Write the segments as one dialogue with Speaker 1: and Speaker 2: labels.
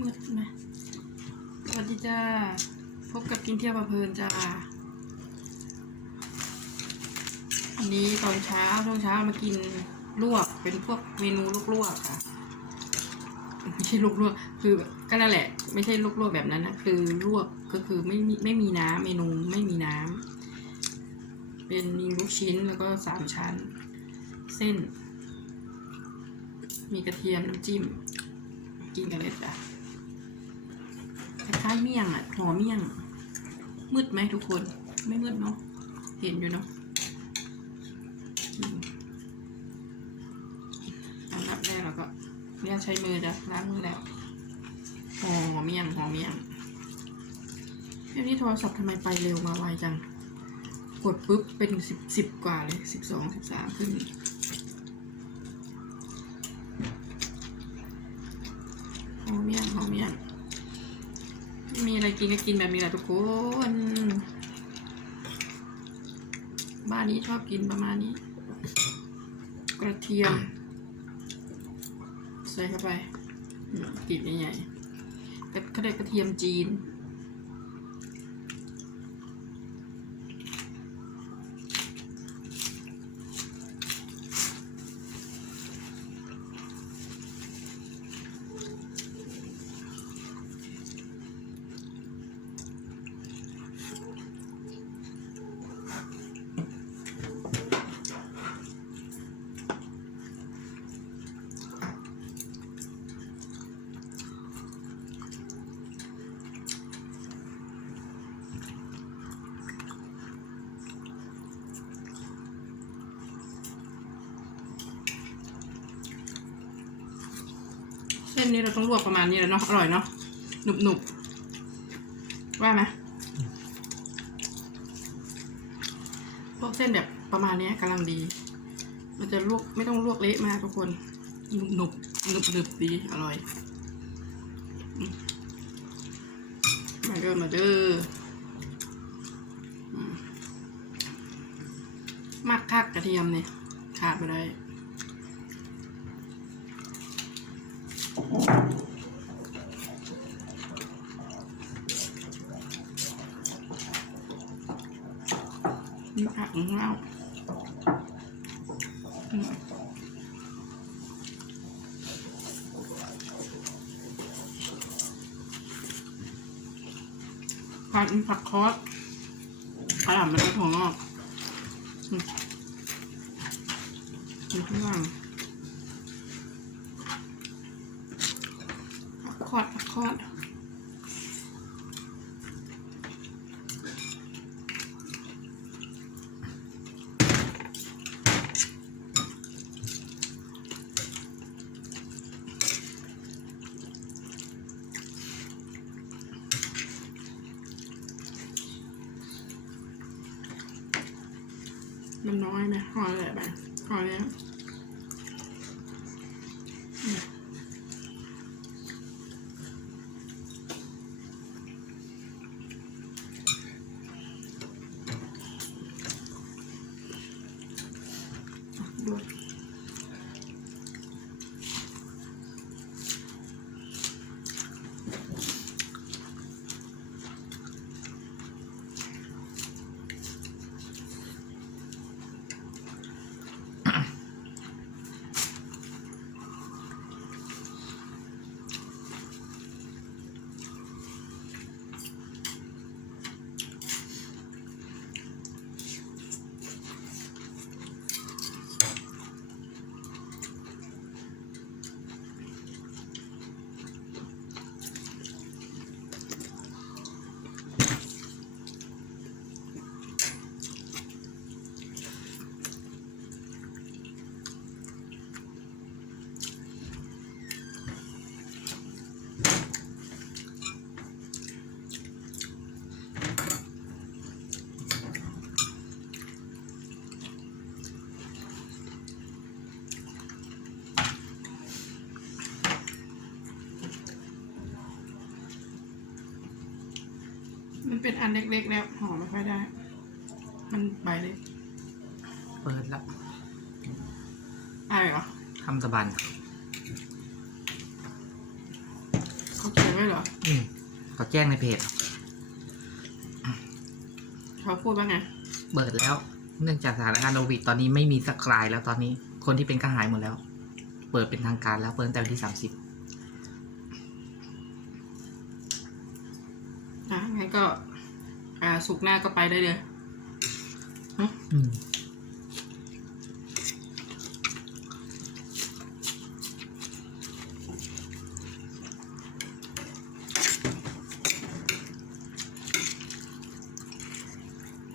Speaker 1: มืดไหมสวัสดีจ้า พบกับกินเที่ยวประเพลินจ้าอันนี้ตอนเช้าช่วงเช้ามากินลวกเป็นพวกเมนูลวกๆค่ะ ไม่ใช่ลวกๆคือก็นั่นแหละ ไม่ใช่ลวกๆแบบนั้นนะคือลวกก็คือไม่มีไม่มีน้ำเมนูไม่มีน้ำเป็นมีลูกชิ้นแล้วก็สามชั้น เส้น มีกระเทียมน้ำจิ้มกินกันเลยจ้ะ ล้ายๆเมี่ยงอะห่อเมี่ยง มืดไหมทุกคน ไม่มืดเนาะ เห็นอยู่เนาะอันดับแรกเราก็เนี่ยใช้มือจะล้างมือแล้วห่อเมี่ยงห่อเมี่ยงเดี๋ยวนี้โทรศัพท์ทำไมไปเร็วมาไวจัง กดปุ๊บเป็นสิบสิบกว่าเลยสิบสองสิบสามขึ้น หอมเมี่ยงหอมเมี่ยงไมีอะไรกินก็กินแบบนี้แหละทุกคน บ้านนี้ชอบกินประมาณนี้ กระเทียม ใส่เข้าไปอืมกรีบใหญ่ๆแต่เขาเรียกกระเทียมจีน นนี้เราต้องลวกประมาณนี้แหล้วเนาะอร่อยเนาะหนุบหนุบว่าไหมพวกเส้นแบบประมาณนี้กำลังดี มันจะลวกไม่ต้องลวกเละมากทุกคนหนุบหนุบหนุบหนึบดีอร่อยมาเด้อมาเด้อมมักคักกระเทียมเนี่ยขาดไปได้ นี่ผักของเราอืมผักผักคอสขาวมันเป็ถั่วงอกอืมอยู่ข้างล่างผัก คอดมันน้อยไหมห่ออะไรไปห่อเนี้ย มันเป็นอันเล็กๆแล้วห่อไม่ค่อยได้ มันใบเล็ก
Speaker 2: เปิดแล้ว
Speaker 1: อะไรเหรอ
Speaker 2: ทำสะบัน
Speaker 1: เขาเขียนว่าไว้เหรอ
Speaker 2: อืมเขาแจ้งในเพจ
Speaker 1: เขาพูดว่าไง
Speaker 2: เปิดแล้ว เนื่องจากสถานการณ์โควิดตอนนี้ไม่มีสักรายแล้วตอนนี้ คนที่เป็นก็หายหมดแล้ว เปิดเป็นทางการแล้วเปิดตั้งแต่วันที่สามสิบ
Speaker 1: อะงั้นก็ อ่าสุ กร์หน้าก็ไปได้เลย
Speaker 2: อืม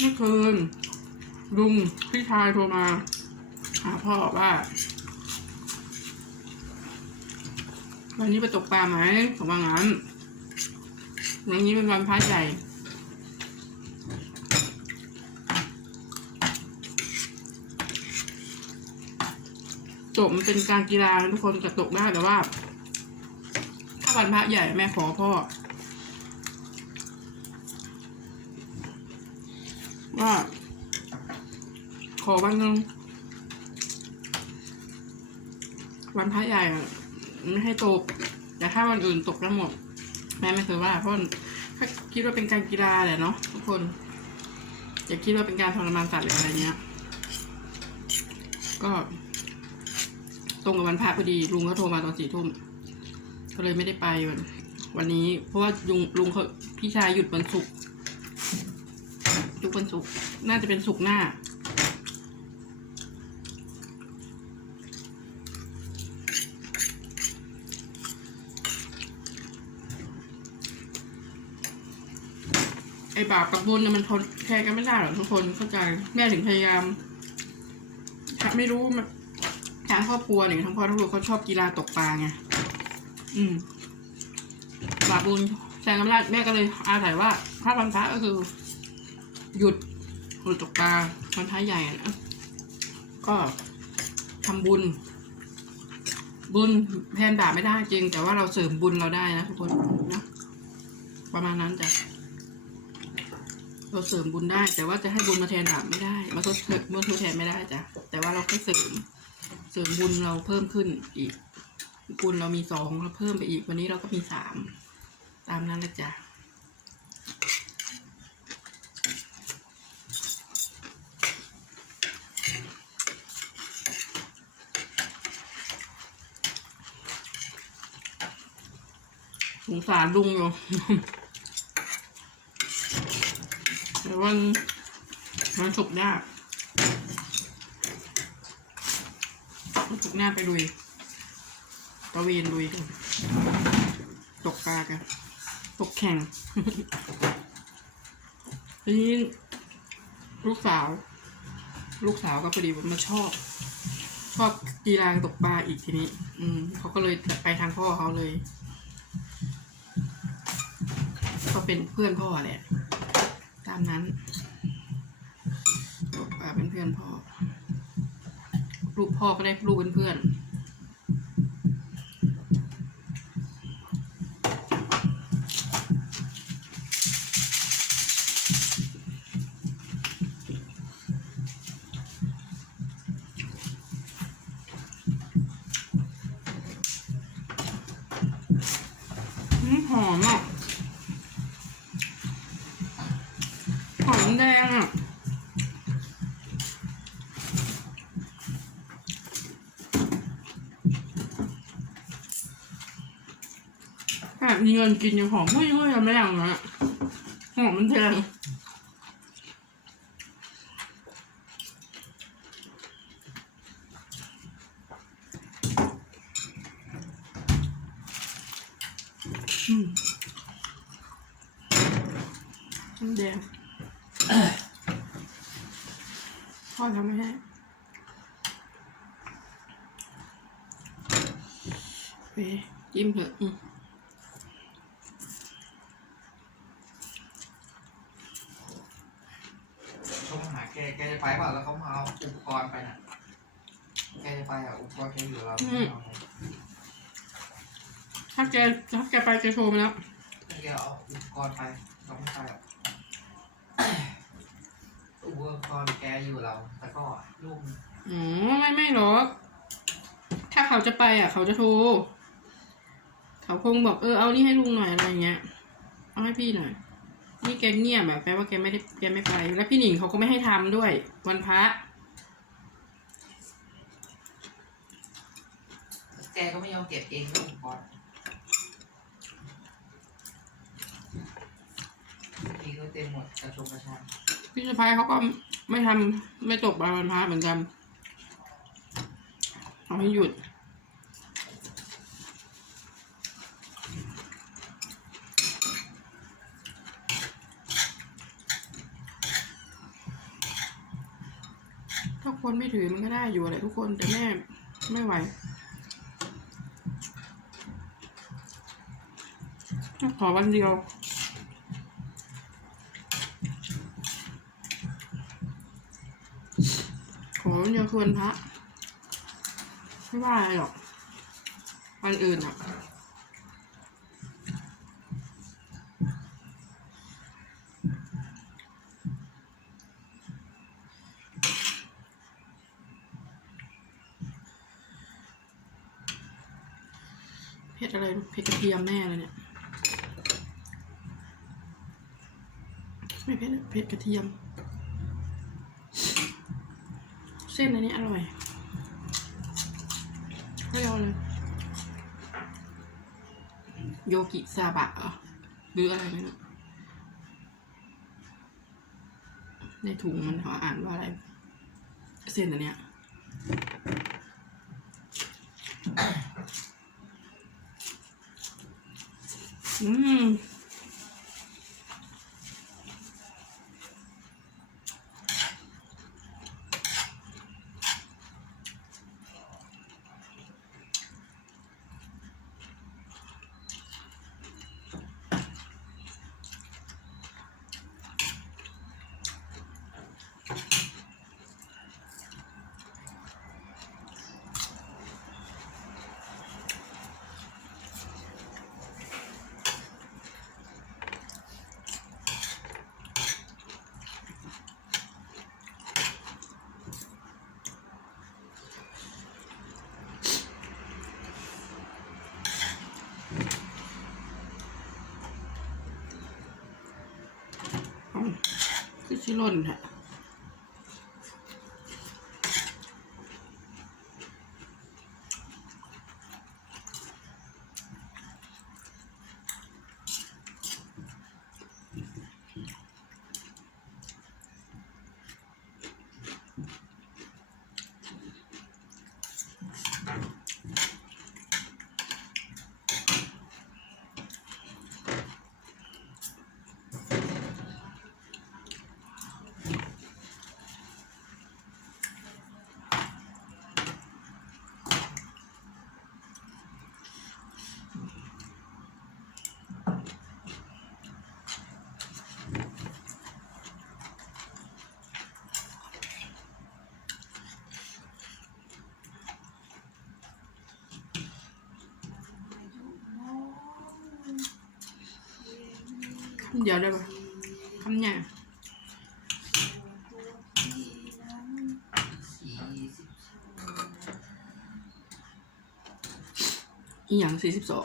Speaker 1: เมื่อคืนลุงพี่ชายโทรมา หาพ่อว่า วันนี้ไปตกปลาไหมผมว่างั้นวันนี้เป็นวันพระใหญ่ ตกมันเป็นการกีฬาทุกคนจะตกได้แต่ว่า ถ้าวันพระใหญ่แม่ขอพ่อ ว่า ขอวันหนึ่งวันพระใหญ่ไม่ให้ตก แต่ถ้าวันอื่นตกได้หมด แม่ไม่เคยว่าเพราะถ้าคิดว่าเป็นการกีฬาแหละเนาะทุกคน อย่าคิดว่าเป็นการทรมานสัตว์หรืออะไรเงี้ย ก็ ตรงกับวันพระพอดี ลุงเขาโทรมาตอนสี่ทุ่มก็เลยไม่ได้ไปวันวันนี้ เพราะว่าลุงลุงเขาพี่ชายหยุดวันศุกร์ทุกวันศุกร์น่าจะเป็นศุกร์หน้า ไอ้บาปกับบุญเนี่ยมันทนแทนกันไม่ได้หรอกทุกคนเข้าใจ แม่ถึงพยายามไม่รู้มัน ทางครอบครัวเนี่ยทั้งพ่อทั้งลูกเขาชอบกีฬาตกปลาไงอืมบาบุญแทนกันไม่ได้แม่ก็เลยอาศัยว่าถ้าวันพระก็คือ หยุดหยุดตกปลาวันท้ายใหญ่นะก็ทำบุญ บุญแทนบาปไม่ได้จริง แต่ว่าเราเสริมบุญเราได้นะทุกคนนะประมาณนั้นจ้ะเราเสริมบุญได้ แต่ว่าจะให้บุญมาแทนบาปไม่ได้มาทดแทนมาทดแทนไม่ได้จ้ะแต่ว่าเราแค่เสริม เสริมบุญเราเพิ่มขึ้นอีก บุญเรามีสองเราเพิ่มไปอีกวันนี้เราก็มีสามตามนั้นเลยจ้ะสงสารลุงอยู่เดี๋ยวันวันศุกร์หน้าวันศุกหน้าไปลุยตะเวนลุยกันตกปลากัน ตกแข่งทีนี้ลูกสาว ลูกสาวก็พอดีมาชอบ ชอบกีฬาตกปลาอีกทีนี้ อืมเขาก็เลยไปทางพ่อเขาเลย ก็เป็นเพื่อนพ่อแหละ ตามนั้นตกปลาเป็นเพื่อนพ่อ รูปพ่อก็ได้รูปเพื่อนอื มีเงินกินยังหอมหุ้ยหุ้ยทำได้อย่างนั้นอะหอมมันแดงอืมมันแดงพ่อทำไม่ได้เฮ้ยจิ้มเถอะอืม
Speaker 2: เขามาหาแก แก จะไปเปล่าแล้วเขามาเอาอุปกรณ์ไปน่ะแกจะไปอะอุปกรณ์แกอยู่แล้ว
Speaker 1: ถ้าแกถ้าแกไปแกโทรมาแล้ว
Speaker 2: แกเอาอุปกรณ์ไปเราไม่ไปหรอกอุปกรณ์แกอยู่เรา แต่ก็ลูก
Speaker 1: อ๋อไม่ไม่หรอกถ้าเขาจะไปอะ เขาจะโทรถเขาคงบอกเออเอานี่ให้ลุงหน่อยอะไรเงี้ยเอาให้พี่หน่อย นี่แกเงียบแบบแปลว่าแกไม่ได้แกไม่ไป แล้วพี่หนิงเขาก็ไม่ให้ทำด้วย วันพระ
Speaker 2: แกก็ไม่ยอมเก็บเองก็องค์กรพี่ก็เต็มหมดกระชงกระชัน
Speaker 1: พี่สะพ้ายเขาก็ไม่ทำไม่ตกบาวันพระเหมือนกันเอาให้หยุด คนไม่ถือมันก็ได้อยู่อะไรทุกคนแต่แม่ไม่ไหวขอวันเดียวขอวันเดียวคือวันพระ ไม่ว่าอะไรหรอกวันอื่นอะ เผ็ดอะไรเผ็ดกระเทียมแน่เลยเนี่ยไม่เผ็ดเผ็ดกระเทียม เส้นอันนี้อร่อยเรียกว่าอะไรโยกิซาบะเหรอหรืออะไรไม่รู้ในถุงมันเขาอ่านว่าอะไร เส้นอันเนี้ย อืม อ๋อ ที่ล่นค่ะ เดี๋ยวได้ปะคำใหญ่
Speaker 2: สี่ย
Speaker 1: อีหยังสี่สิบสอง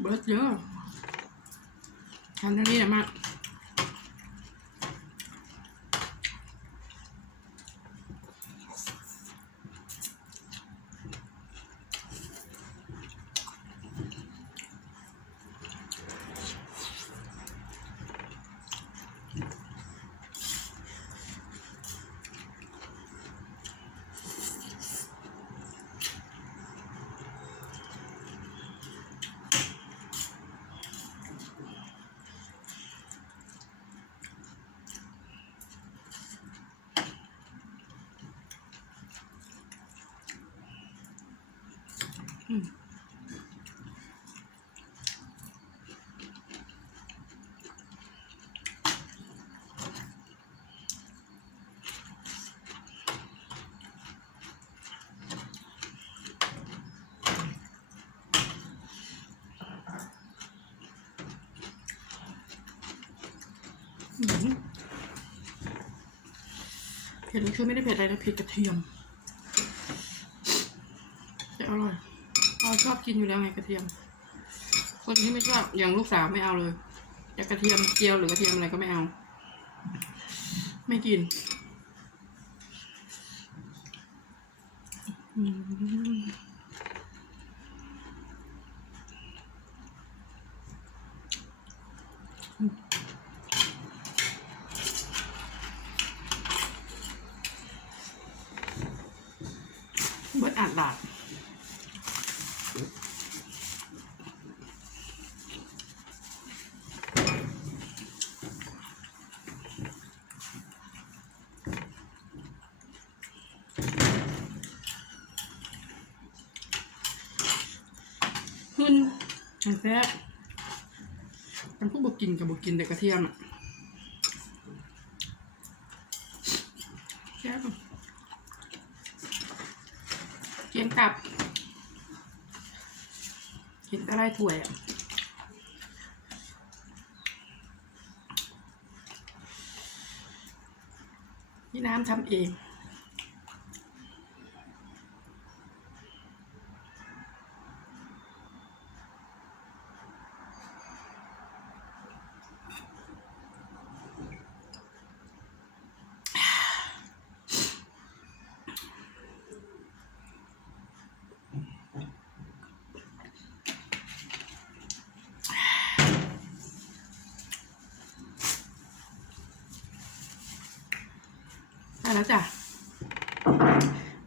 Speaker 1: เบิร์ดเยอะทำเท่านี้แหละมาก เผ็ดนี่คือไม่ได้เผ็ดอะไรนะเผ็ดกระเทียมแต่อร่อยเราชอบกินอยู่แล้วไงกระเทียม คนที่ไม่ชอบอย่างลูกสาวไม่เอาเลยจะกระเทียมเจียวหรือกระเทียมอะไรก็ไม่เอา ไม่กิน อืมเบิดอัดหลาด ขึ้น อันแซ่บมันพวกบกินกับบกินแต่กระเทียมอะแซ่บเกียงกับกินอะไรถ้วยอะนี่น้ำทำเอง ได้แล้วจ้ะ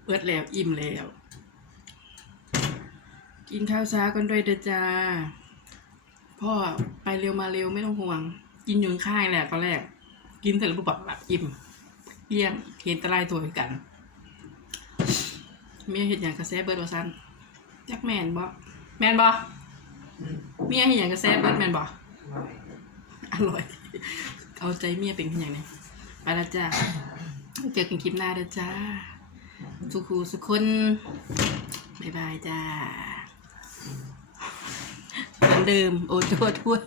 Speaker 1: เปิดแล้วอิ่มแล้ว กินข้าวเช้ากันด้วยเด้อจ้า พ่อไปเร็วมาเร็วไม่ต้องห่วง กินอยู่ข้างๆแหละตอนแรก กินเสร็จแล้วปุ๊บแบบแบบอิ่มเปี้ยงเห็นตะไลตัวกัน เมียเห็นอย่างกระแซะเบิร์ดว่าซันจักแมนบ่แมนบ่เมียเห็นอย่างกระแซะเบิร์ดแมนบ่อร่อย เอาใจเมียเป็นอย่างนี้ไปแล้วจ้า เจอกันคลิปหน้าเด้อจ้าสุขูสุกคนบ๊ายบายจ้าเหมือนเดิมโอโจ้ด้วย